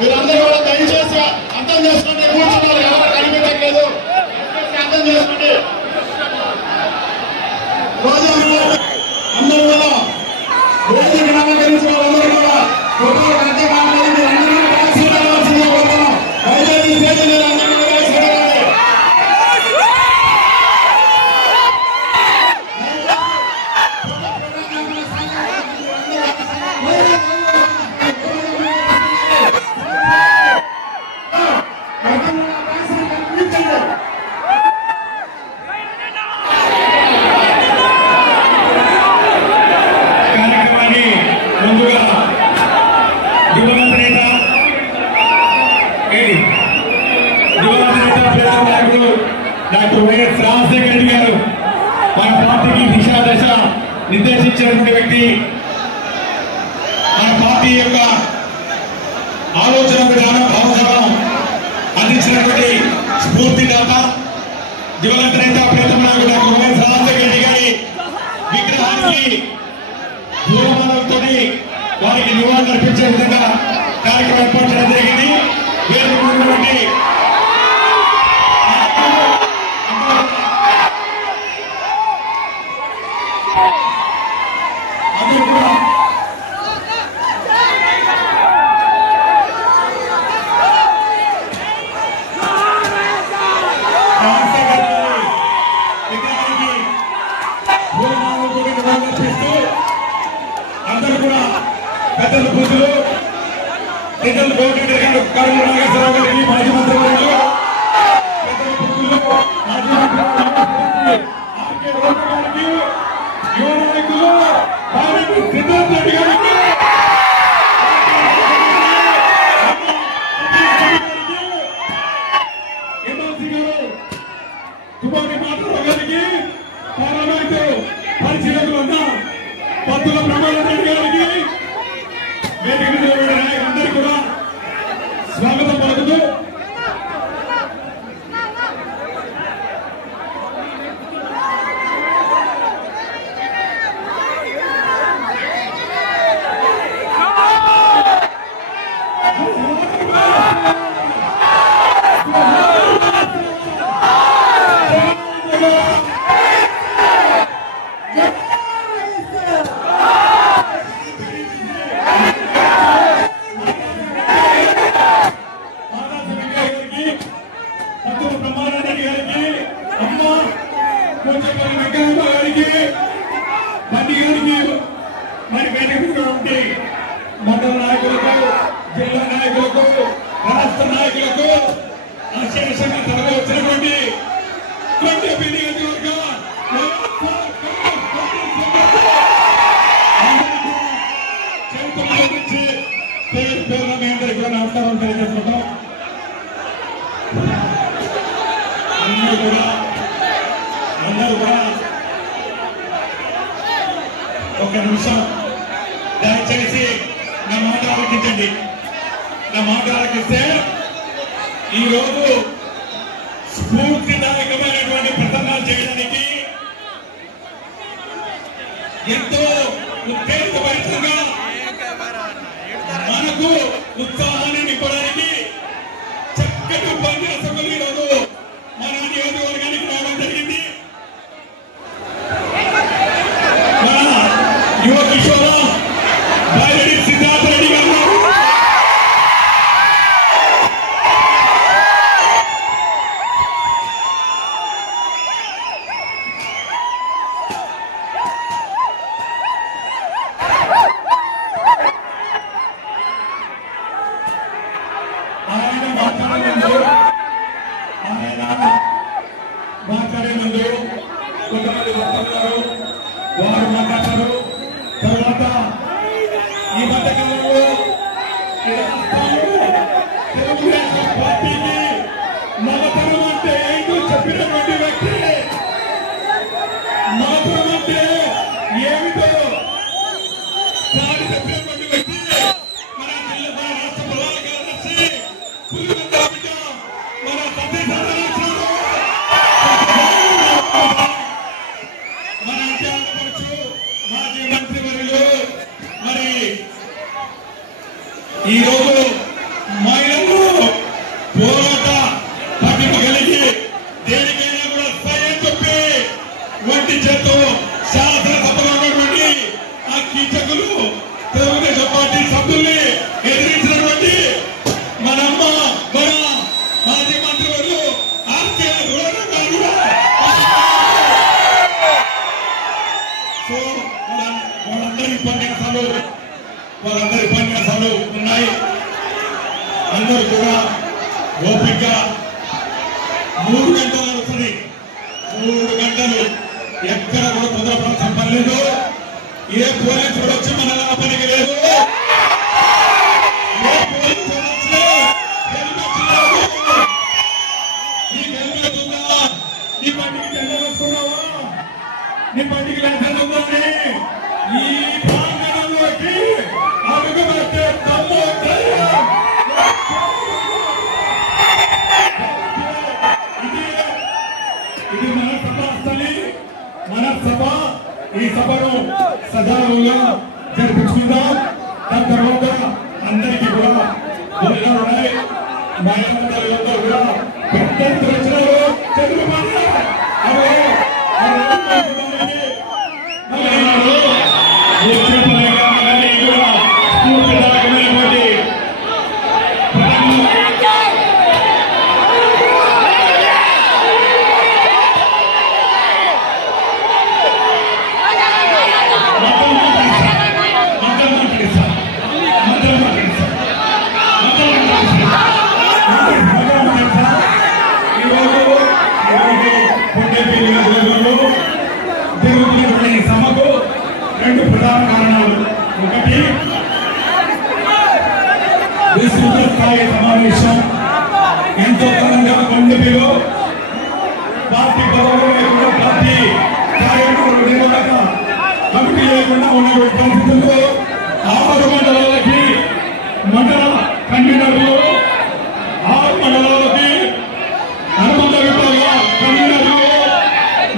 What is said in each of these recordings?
మీరందరూ కూడా దయచేసి అర్థం చేసుకోండి. కూర్చున్నారు ఎవరు కనిపించట్లేదు, అర్థం చేసుకోండి. అందరూ కూడా వేదిక నమస్కరించిన వాళ్ళందరూ కూడా ఫోటోలు అర్థం కావాలి. మీరు అందరూ రావాల్సిందిగా కోరుతున్నాం. దయచేసి స్టేజ్ మీద అందరూ కూడా డాక్టర్ వైఎస్ రాజశేఖర రెడ్డి గారు మన పార్టీకి దిశాదశ నిర్దేశించినటువంటి వ్యక్తి, మన పార్టీ యొక్క ఆలోచన విధానం భావజాలం అందించినటువంటి స్ఫూర్తిదాత దివంగత నేత ప్రియతమ నాయకుడు డాక్టర్ వైఎస్ రాజశేఖర రెడ్డి గారి విగ్రహానికి పూలమాలతో వారికి నివాళులు అర్పించే విధంగా కార్యక్రమం ఏర్పాటు చేయడం జరిగింది. వేదికటువంటి అందరూ కూడా పెద్దలు పూజలు పెద్దలు గోవింద గారు కరుణ నాగేశ్వరరావు గారికి మాజీ మంత్రి వర్యులు పెద్దల పూజలు మాజీ మంత్రి ఆర్కే రోడ్డు గారికి యువ నాయకులు సిద్ధార్థ రెడ్డి గారికి ఎమ్మెల్సీ గారు తుపాకి మాట్లాడ గారికి పార్లమెంటు పరిశీలకులు ఉన్న పత్తుల బ్రహ్మారెడ్డి గారికి వేదిక మీద నాయకులందరూ కూడా స్వాగతం పలుకుతూ మరి వేదికటువంటి మండల నాయకులకు, జిల్లా నాయకులకు, రాష్ట్ర నాయకులకు, అశేషంగా తరలి వచ్చినటువంటి పేరు పేరున మీ అందరికీ కూడా నమస్కారం తెలియజేసుకుంటాం. అందరూ కూడా ఒక నిమిషం దయచేసి నా మాట ఆలకించండి. నా మాట ఆలకిస్తే ఈరోజు స్ఫూర్తిదాయకమైనటువంటి ప్రసంగాలు చేయడానికి ఎంతో ఉత్తేజభరితంగా మనకు ఉత్సాహాన్ని నింపడానికి చక్కటి ఉపన్యాసకులు ఈరోజు మన నియోజకవర్గానికి రావడం జరిగింది. యువ కిషోర బైరెడ్డి సిద్ధార్థ రెడ్డి గారు మాట్లాడే ముందు కొంతమంది వస్తున్నారు, వారు మాట్లాడతారు. తర్వాత ఈ మధ్యకాలంలో తెలుగుదేశం పార్టీకి మమతరం అంటే ఏంటో చెప్పినటువంటి వ్యక్తి, మమతరం అంటే ఏమిటో దాడి చెప్పినటువంటి వ్యక్తి మన జిల్లా రాష్ట్ర ప్రధాన కార్యదర్శి పులివెందుల బిడ్డ మన సతీష్ అందరూ కూడా ఓపిక 3 గంటలు అవుతుంది. 3 గంటలు ఎక్కడ కూడా తొందరపడాల్సిన పని లేదు. ఏ పోలీసు వచ్చి మన పనికి లేదు. ఏ పోలీసు వచ్చినా నీకు హెల్మెట్ ఉందా? నీ బండికి జెండా వేసుకున్నావా? నీ బండికి లైసెన్స్ ఉందని ఈ ప్రాంగణంలోకి అడుగు పెట్టే తమ్ము ఇది మన సభాస్థలి, మన సభ. ఈ సభను సజావుగా జరిపించుకుందాం. దాని తర్వాత అందరికీ కూడా ఉన్నాయి. మహిళలందరూ కూడా పెద్ద వచ్చినారు. చంద్రబాబు సభకు 2 ప్రధాన కారణాలు. ఒకటి, విస్తృత స్థాయి సమావేశం. ఎంతో కాలంగా కొండపిలో పార్టీ పదవులు లేకుండా, పార్టీ కార్యక్రమాలు లేకుండా, కమిటీ లేకుండా ఉన్నటువంటి పరిస్థితుల్లో 6 మండలాలకి మండల కన్వీనర్లు, 6 మండలాలకి అనుబంధ విభాగ కన్వీనర్లు,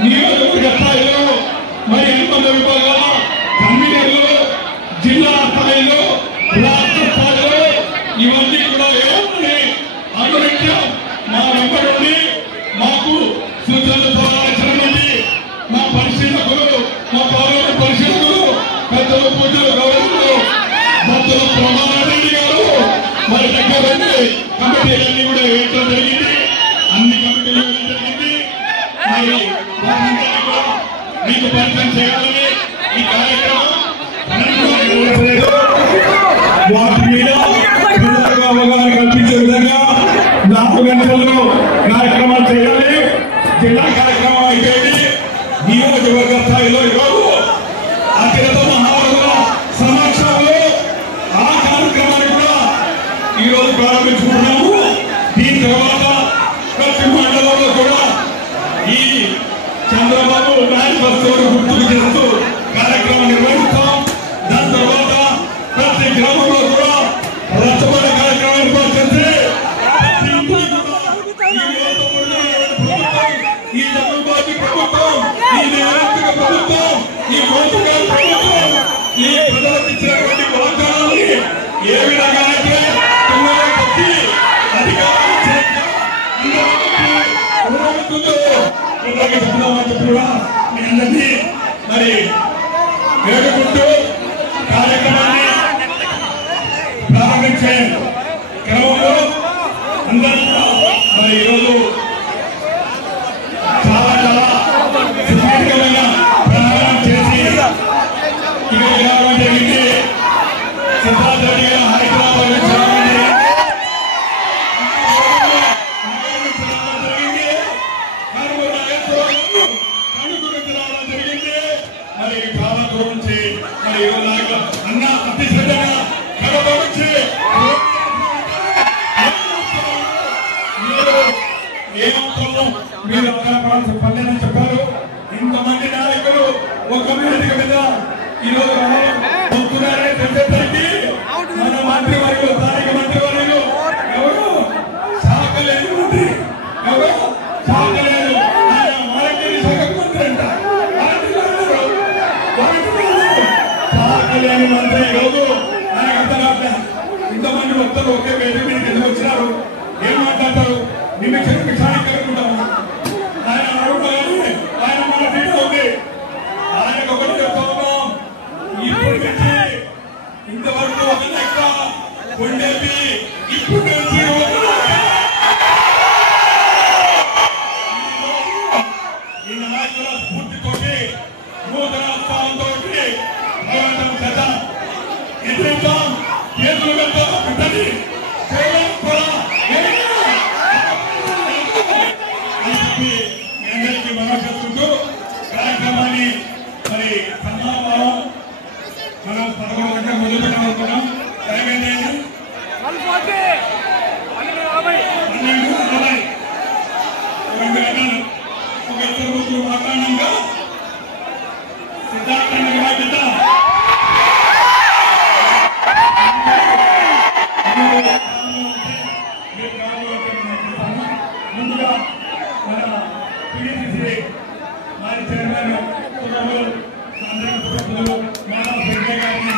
నియోజకవర్గ స్థాయిలో మరి అనుబంధ విభాగాల కన్వీనర్లు, జిల్లా స్థాయిలో, రాష్ట్ర స్థాయిలో ఇవన్నీ కూడా ఏమని అనునిత్యం మా వెంబడి మాకు సూచనలు సలహాలు మా పరిశీలకులు, మా పార్లమెంట్ పరిశీలకులు, పెద్దలు, పూజలు, గౌరవులు, భక్తుల ప్రమాణరెడ్డి గారు మరి దగ్గర కమిటీలన్నీ కూడా వేయడం జరిగింది. అన్ని కమిటీలు వేయడం జరిగింది. మరి వారందరినీ కూడా మీకు పరిచయం చేయాలని ఈ కార్యక్రమం వాటి మీద అవగాహన కల్పించే విధంగా 4 గంటల్లో కార్యక్రమాలు చేయాలి. జిల్లా కార్యక్రమం అయిపోయింది. నియోజకవర్గ స్థాయిలో ఈరోజు అత్యంత మహారాజుల సమక్షంలో ఆ కార్యక్రమాన్ని కూడా ఈరోజు ప్రారంభించుకుంటున్నాము. దీని తర్వాత ప్రతి మండలంలో కూడా ఈ చంద్రబాబు మేనిఫెస్టోను గుర్తుకు చేస్తూ కార్యక్రమం నిర్వహిస్తాం. దాని తర్వాత ప్రతి గ్రామంలో కూడా రచ్చబండ కార్యక్రమం ఏర్పాటు చేసి ఈ జగన్మోహన్ ప్రభుత్వం, ఈ నియోజక ప్రభుత్వం, ఈ మోసగా ప్రభుత్వం ఈ ప్రజలకు ఇచ్చినటువంటి వాగ్దానాన్ని ఏ విధంగా అయితే అధికారం చెప్తున్నా మీ అందరినీ మరి వేడుకుంటూ కార్యక్రమాన్ని ప్రారంభించే క్రమంలో అందరూ మరి ఈరోజు చాలా చాలా సుదీర్ఘమైన ప్రయాణం చేసి ఇక్కడ రావడం జరిగింది. సిద్ధార్థ రెడ్డి గారు హైదరాబాద్ నుంచి రావడం జరిగింది. మరి చాలా దూరం నుంచి మరి అన్న అతి శ్రద్ధగా కడప నుంచి మీరు ఆధారపడాల్సిన పర్లేదని చెప్పారు. ఇంతమంది నాయకులు ఒక వేదిక మీద ఈరోజు వస్తున్నారే తెలిసేసరికి మన మంత్రివర్యులు, స్థానిక మంత్రివర్యులు ఎవరు శాఖ లేని మంత్రి, ఎవరు శాఖ లేదు, ఆయన వాలంటీర్ శాఖ మంత్రి అంట. శాఖ లేని మంత్రి ఈరోజు ఆయన అర్థం. ఇంతమంది భక్తులు ఒకే వేదిక మీద ఎందుకు వచ్చినారు? ఏం మాట్లాడతారు? నిమిషానికి కలుగుతాము. ఆయన అడుగుతారు, ఆయన మన సీట్ ఉంది. ఆయనకు ఒకటి చెప్తా ఉన్నాం, ఇప్పుడు నుంచి ఇంతవరకు ఒక లెక్క ఉండేది, ఇప్పుడు నుంచి ఈ నాయకుల స్ఫూర్తితోటి, నూతన స్థానంతో పోరాటం చేద్దాం, ఎదురుద్దాం, చేతులు పెడతాం, ముందుగా మన పిడిసిసి మాజీ చైర్మన్ అందరూ మానవ సంజయ్ గారిని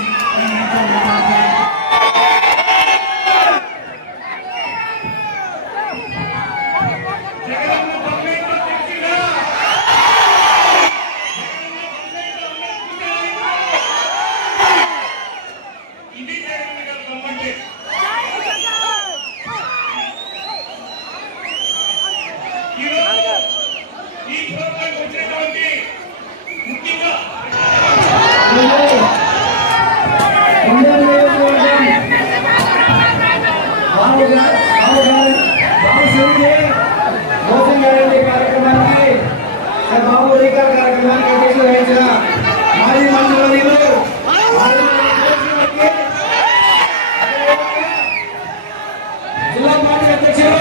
జిల్లా పార్టీ అధ్యక్షులు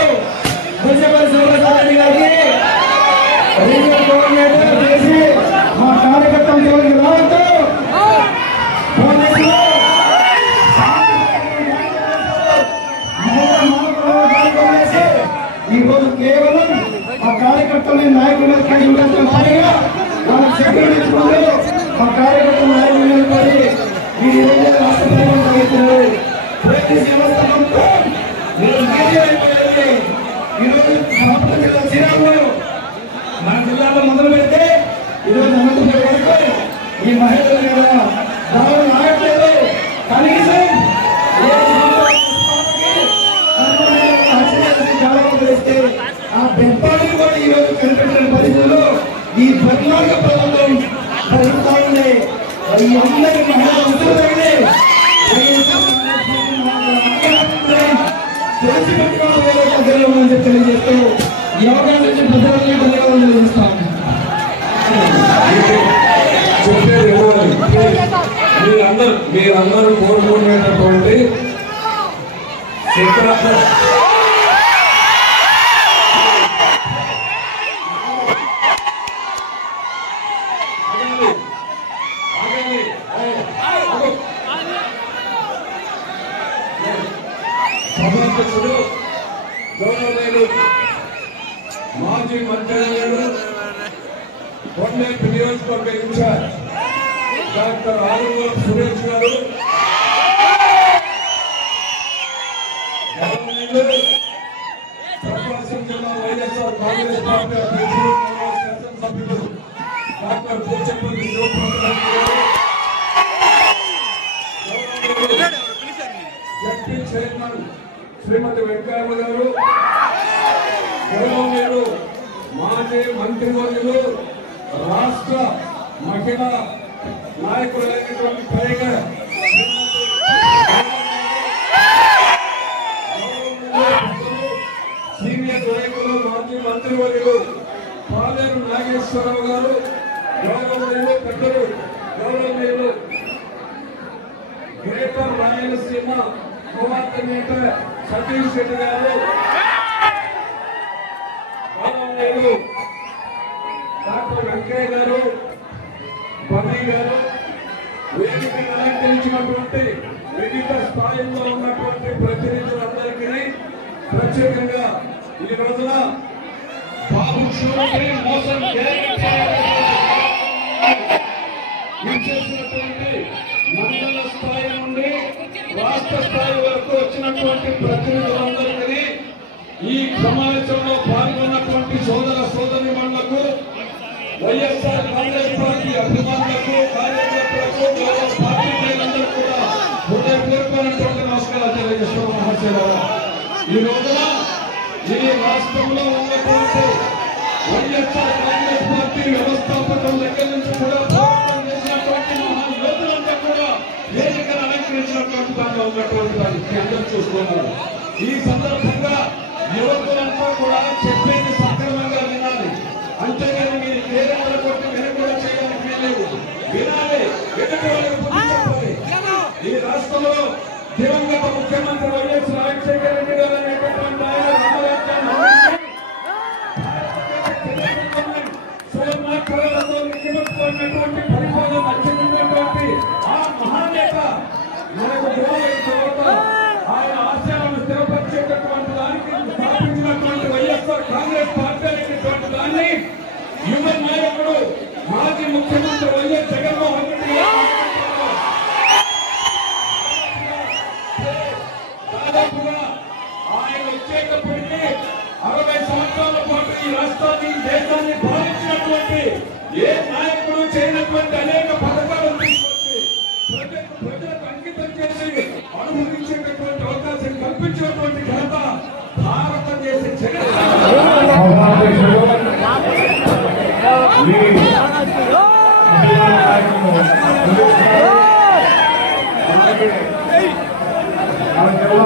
మా కార్యకర్తలు రావద్దు ఈరోజు కేవలం ఆ కార్యకర్తలు నాయకులు వాళ్ళకి సెక్యూరిటీ ఇచ్చుకుంటూ మా కార్యకర్తలు నాయకులు నిలబడి ఈ మన జిల్లాలో మొదలు పెడితే ఈరోజు అనంతపురం వరకు ఈ మహిళలు రావడం ఆగట్లేదు. కనీసం ఆ బెంపాన్ని కూడా ఈరోజు కనిపెట్టిన పరిస్థితుల్లో ఈ దుర్మార్గ ప్రభుత్వం జరుగుతూ ఉంది. ఈ అందరి మహిళలు ఉత్తర తెలియజేస్తూ ఈ అవకాశం నుంచి ప్రజలకి ధన్యవాదాలు తెలియజేస్తాను. మీరందరూ కోరుకునేటటువంటి సభాధ్యక్షుడు గౌరవనీయులు మాజీ మంత్రివర్యులు కొండేపి నియోజకవర్గ ఇన్ఛార్జ్ డాక్టర్ ఆరుమూల సురేష్ గారు, ప్రకాశం జిల్లా వైఎస్ఆర్ కాంగ్రెస్ పార్టీ అధ్యక్షులు శాసనసభ్యులు డాక్టర్ పోచంపల్లి శివప్రసాద్ గారు, జడ్పీ చైర్మన్ శ్రీమతి వెంకయ్య గారు, గౌరవనీయులు మాజీ మంత్రివర్యులు రాష్ట్ర మహిళా నాయకులైనటువంటి పైగా సీనియర్ నాయకులు మాజీ మంత్రివర్యులు పాలేరు నాగేశ్వరరావు గారు, గౌరవనీయులు పెద్దలు గౌరవనీయులు గ్రేటర్ రాయలసీమ కోఆర్డినేటర్ సతీష్ రెడ్డి గారు, గౌరవనీయులు డాక్టర్ వెంకయ్య గారు, బన్నీ గారు, వేదికను అలంకరించినటువంటి వివిధ స్థాయిల్లో ఉన్నటువంటి ప్రతినిధులందరికీ ప్రత్యేకంగా ఈ రోజున బాబు షూరిటీ మోసం చేసినటువంటి మండల స్థాయి నుండి రాష్ట్ర స్థాయి వరకు వచ్చినటువంటి ప్రతినిధులందరికీ ఈ సమావేశంలో పాల్గొన్నటువంటి సోదర సోదరీమణులకు, వైఎస్ఆర్ కాంగ్రెస్ పార్టీ అభిమానులకు, కార్యకర్తలకు, పార్టీ నాయకులందరూ కూడా హృదయపూర్వకమైనటువంటి నమస్కారాలు తెలియజేస్తున్నాం. మహాశయులారా, ఈ రోజున ఈ రాష్ట్రంలో ఉన్నటువంటి వైఎస్ఆర్ కాంగ్రెస్ పార్టీ వ్యవస్థాపకం దగ్గర నుంచి కూడా పోరాటం చేసినటువంటి మహాయోధులంతా కూడా వేదికను అలంకరించినటువంటి దానిలో ఉన్నటువంటి దాన్ని అందరూ చూస్తున్నారు. ఈ సందర్భంగా యువకులంతా కూడా చెప్పేది సక్రమంగా వినాలి. అంతేగాని మీరు కేంద్రాల కొట్టి వెనుకూడ చేయడానికి వీలేదు. వినాలి, ఎదుటి ఈ రాష్ట్రంలో దివంగత ముఖ్యమంత్రి వైఎస్ రాజశేఖర రెడ్డి గారు అనేటటువంటి ఆయన ముఖ్యమంత్రి పరిపాలన నచ్చినటువంటి ఆ మహానేత మనకు గురవైన తర్వాత ఆయన ఆశయాలను స్థిరపరిచేటటువంటి దానికి స్థాపించినటువంటి వైఎస్ఆర్ వైఎస్ఆర్ కాంగ్రెస్ పార్టీ అనేటువంటి దాన్ని యువ నాయకుడు మాజీ ముఖ్యమంత్రి వైఎస్ జగన్మోహన్ రెడ్డి గారు దాదాపుగా ఆయన వచ్చేటప్పటికీ 60 సంవత్సరాల పాటు ఈ రాష్ట్రాన్ని దేశాన్ని పాలించినటువంటి ఏ నాయకుడు చేయనటువంటి అనేక పథకాలను తీసుకొచ్చి ప్రజలకు అంకితం చేసి అనుభవించేటటువంటి అవకాశం కల్పించినటువంటి ఘనత భారతదేశ జిల్లా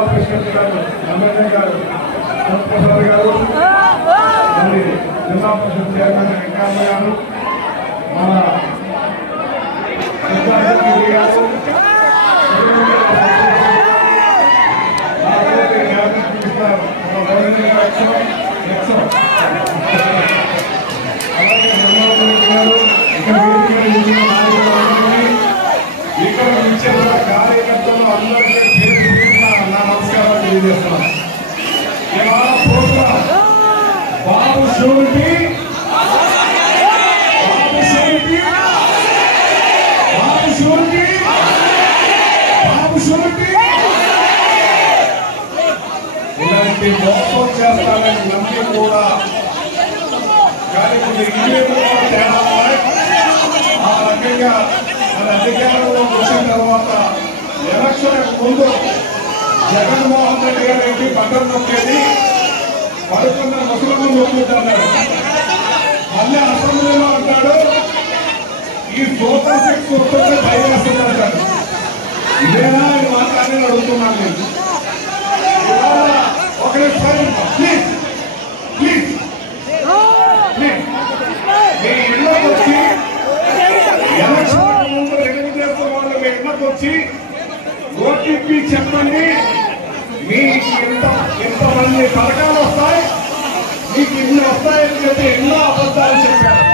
ప్రెసిడెంట్ గారు ఎమ్మెల్యే గారు ప్రసాద్ గారు జిల్లా పరిషత్ చైర్మన్ వెంకయ్య గారు మన ఇక్కడ నుంచి కార్యకర్తలు అందరికీ నా నమస్కారాలు తెలియజేస్తున్నాను. ఇవాళ ప్రోగ్రాం బాబు షూరిటీ ఇలాంటి మోసం చేస్తానని నమ్మి కూడా కానీ తేడా ఆ రకంగా మన అధికారంలోకి వచ్చిన తర్వాత ఎలక్షన్ ముందు జగన్మోహన్ రెడ్డి గారికి బటన్ నొక్కేది పడుకున్న ముసలిని నొక్కుతున్నాడు. మళ్ళీ అసెంబ్లీలో అంటాడు ఈ సూపర్ సిక్స్ వస్తుంటే భయం వేస్తుందంటాడు. ఇదేనా ఈ మాట్లాడి అడుగుతున్నాను నేను. ఒకరి ప్లీజ్ ప్లీజ్ మీ ఇళ్ళకి వచ్చి ఎలక్షన్ ముందు తెలుగుదేశం వాళ్ళు మీ ఇళ్ళకి వచ్చి ఓటీపీ చెప్పండి, మీకు ఇంతమంది పథకాలు వస్తాయి, మీకు ఇన్ని వస్తాయని చెప్పి ఎన్నో అబద్ధాలు చెప్పారు.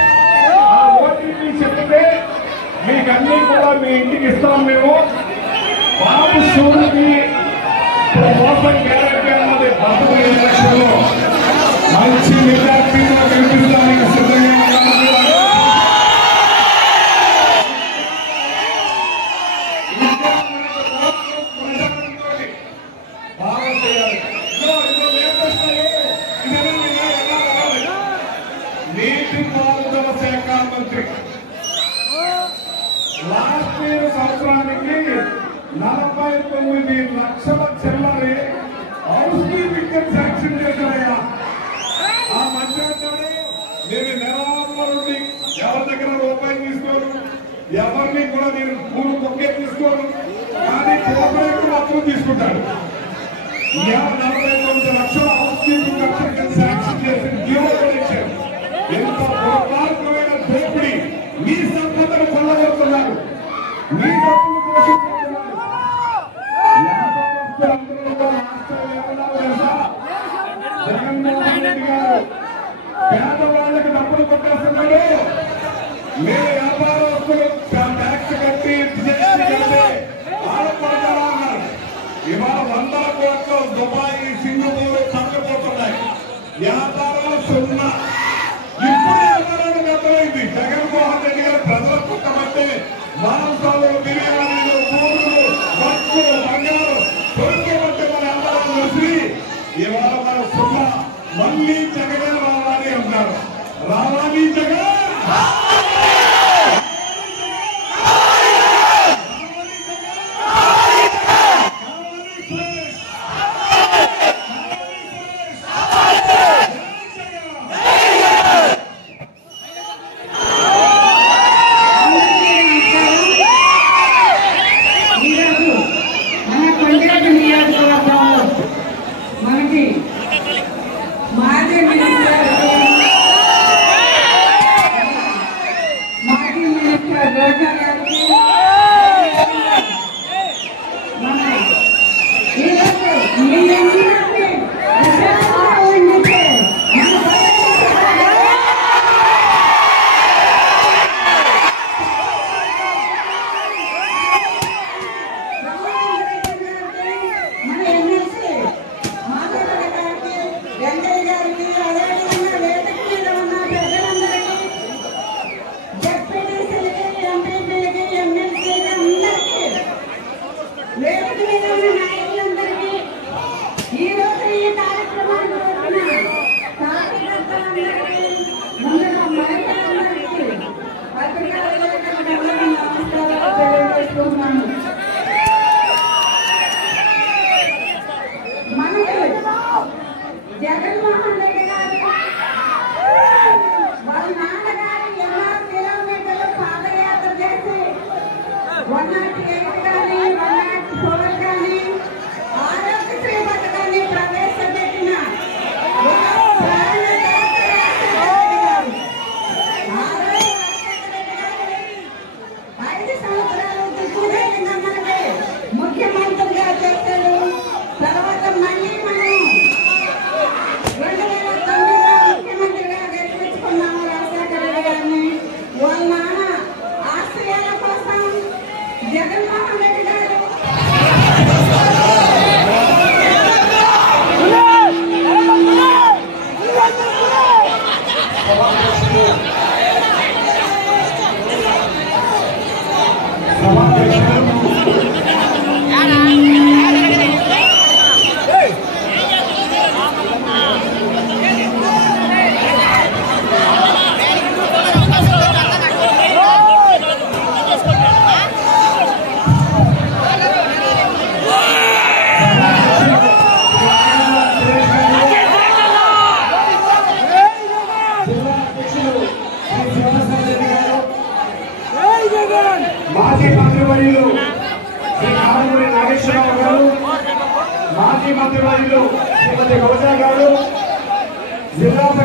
ఆ ఓటీపీ చెప్తే మీకన్నీ కూడా మీ ఇంటికి ఇస్తాం మేము. బాబు షూరిటీ మోసం గ్యారెంటీ అన్నది బతుకు ఎలక్షన్లో మంచి మెజార్టీతో గెలిపించడానికి సిద్ధంగా నీటిపారుదల శాఖ మంత్రి లాస్ట్ ఇయర్ సంవత్సరానికి 49 లక్షల చిల్లరే హౌస్ కీపింగ్ శాంక్షన్ చేశారయ్యా. ఆ మంత్రి అంటాడు నేను నిరామరుడి, ఎవరి దగ్గర రూపాయలు తీసుకోను, ఎవరిని కూడా నేను పూలు మొక్కే తీసుకోను, కానీ కోఆపరేటివ్ అప్పులు తీసుకుంటాడు. 49 లక్షల హౌస్ కీపింగ్ శాంక్షన్ చేసి జీవో ఇచ్చారు. ఎంత దుర్మార్గమైన దోపిడీ, మీ సంపదను కొల్లగొడుతున్నారు, మీ డబ్బులు దోషిస్తున్నారు. జగన్మోహన్ రెడ్డి గారు పేదవాళ్ళకి డబ్బులు కొట్టేస్తున్నాడు. మీరు వ్యాపారస్తులు ట్యాక్స్ కట్టి ఆడపడతారా అన్నారు. ఇవాళ 100 కోట్లు దుబాయ్, సింగపూర్ తగ్గిపోతున్నాయి. వ్యాపారాలు 0. ఇప్పుడు వ్యాపారాలు గతమైంది. జగన్మోహన్ రెడ్డి గారు ప్రజలకు కుట్టబట్టే మాంసాలు, బిర్యానీలు, పూలు, బస్సు, బంగారు దొరికేబట్టే మన వ్యాపారాలు కలిసి ఇవాళ మన 0. మళ్ళీ జగన్ రావాలి అంటారు. రావాలి జగన్,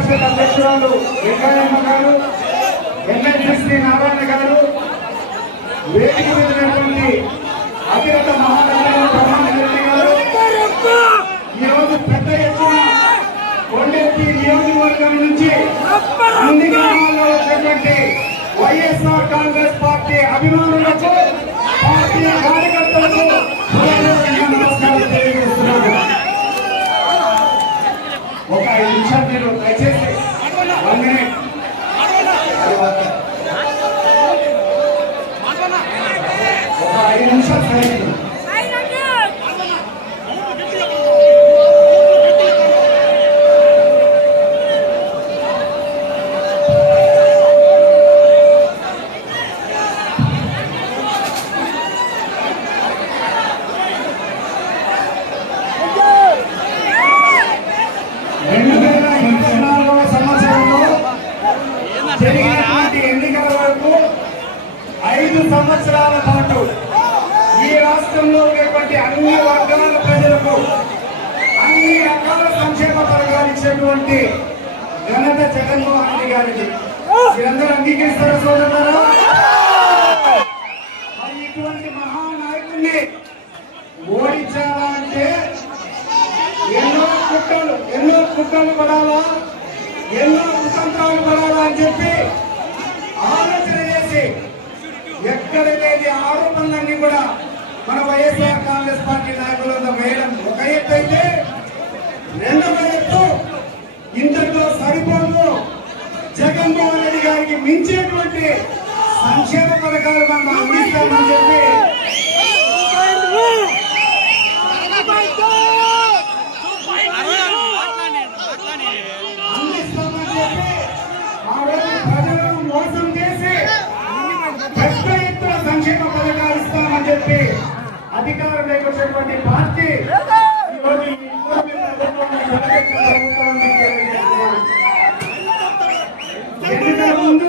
పరిషత్ అధ్యక్షురాలు వెంకయ్యమ్మ గారు, ఎమ్మెల్సీ నారాయణ గారు, వేదిక మీద ఉన్నటువంటి అఖిలత మహానగరం ప్రధాన రెడ్డి గారు, ఈరోజు పెద్ద ఎత్తున కొండెత్తి నియోజకవర్గం నుంచి అన్ని గ్రామాల్లో వచ్చినటువంటి వైఎస్ఆర్ కాంగ్రెస్ పార్టీ అభిమానులకు, పార్టీ కార్యకర్తలకు నమస్కారం తెలియజేస్తున్నాను. ఒక 5 నిమిషాలు మీరు దయచేసి 1 మినిట్ ఒక 5 నిమిషాలు సరైన ఎన్నికల వరకు 5 సంవత్సరాల పాటు ఈ రాష్ట్రంలో ఉన్నటువంటి అన్ని వర్గాల ప్రజలకు అన్ని రకాల సంక్షేమ పథకాలు ఇచ్చినటువంటి ఘనత జగన్మోహన్ రెడ్డి గారికి మీరందరూ అంగీకరిస్తారా సోదరులారా? మరి ఇటువంటి మహానాయకుడిని ఓడించాలా అంటే ఎన్నో కుట్రలు పడాలా, ఎన్నో కుతంత్రాలు పడాలా అని చెప్పి ఆలోచన చేసి ఎక్కడ లేని ఆరోపణలన్నీ కూడా మన వైఎస్ఆర్ కాంగ్రెస్ పార్టీ నాయకులతో వేయడం ఒక ఎత్తు అయితే, రెండవ ఎత్తు ఇంతటితో సరిపోదు, జగన్మోహన్ రెడ్డి గారికి మించేటువంటి సంక్షేమ పథకాలు మనం అందిస్తామని చెప్పి ఆ రోజు ప్రజలను మోసం చేసి పెద్ద ఎత్తున సంక్షేమ పథకాలు ఇస్తామని చెప్పి అధికారంలోకి వచ్చినటువంటి పార్టీ ఈరోజు ఎన్నికల ముందు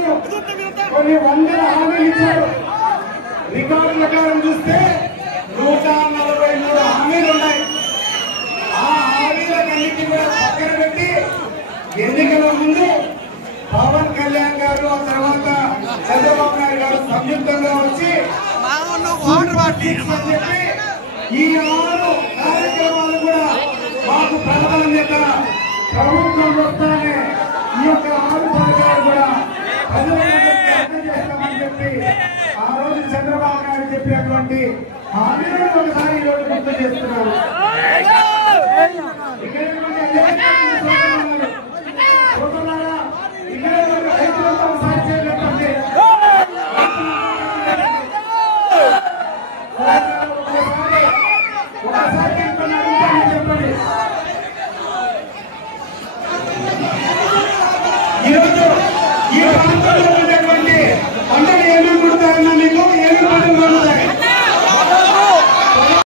కొన్ని వందల హామీలు ఇచ్చారు. రికార్డు ప్రకారం చూస్తే 143 హామీలు ఉన్నాయి. ఆ హామీలన్నింటినీ కూడా పక్కన పెట్టి ఎన్నికల ముందు పవన్ కళ్యాణ్ గారు, ఆ తర్వాత చంద్రబాబు నాయుడు గారు సంయుక్తంగా వచ్చి చెప్పి ఈ 6 కార్యక్రమాలు కూడా మాకు ప్రాధాన్యత, ప్రభుత్వం వస్తానే ఈ యొక్క 6 పథకాలు కూడా ప్రజలందరికీ అందజేస్తామని చెప్పి ఆ రోజు చంద్రబాబు నాయుడు చెప్పినటువంటి హామీలను ఒకసారి ఈరోజు గుర్తు చేస్తున్నారు. చెప్పండి, ఈరోజు